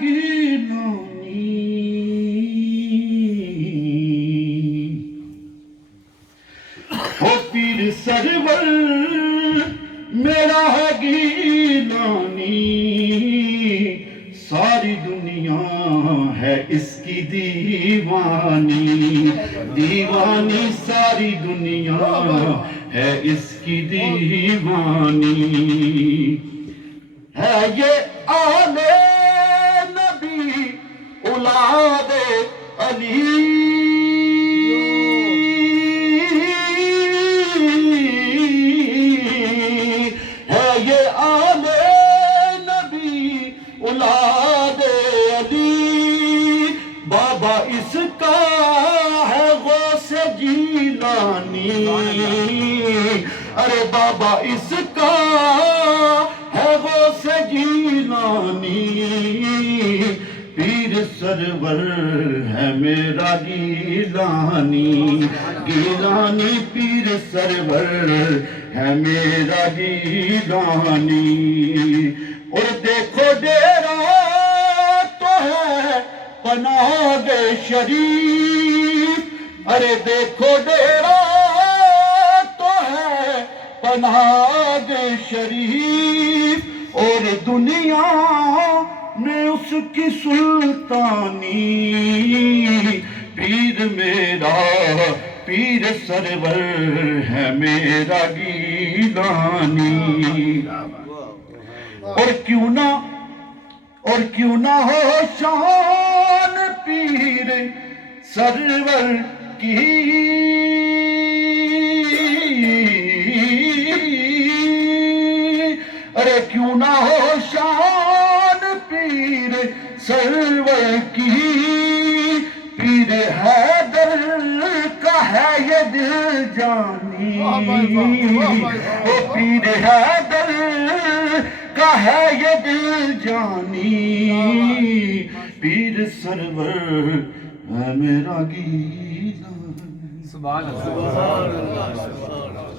گیلانی او پیر سرور میرا ہے گیلانی ساری دنیا ہے اس کی دیوانی دیوانی ساری دنیا ہے اس کی دیوانی ہے یہ آل نبی اولاد علی ہے یہ آل نبی اولاد علی بابا اس کا ہے غوث جیلانی ارے بابا اس کا ہے غوث جیلانی پیر سرور ہے میرا گیلانی گیلانی پیر سرور ہے میرا گیلانی اور دیکھو ڈیرا تو ہے پناہ شریف ارے دیکھو ڈیرا تو ہے پناہ شریف اور دنیا میں اس کی سلطانی پیر میرا پیر سرور ہے میرا گیلانی اور کیوں نہ ہو شان پیر سرور کی ارے کیوں نہ ہو شان پیر سرور کی پیر حیدر کا ہے یہ دل جانی وہ پیر حیدر کا ہے یہ دل جانی پیر سرور ہے میرا گیلانی سبحان اللہ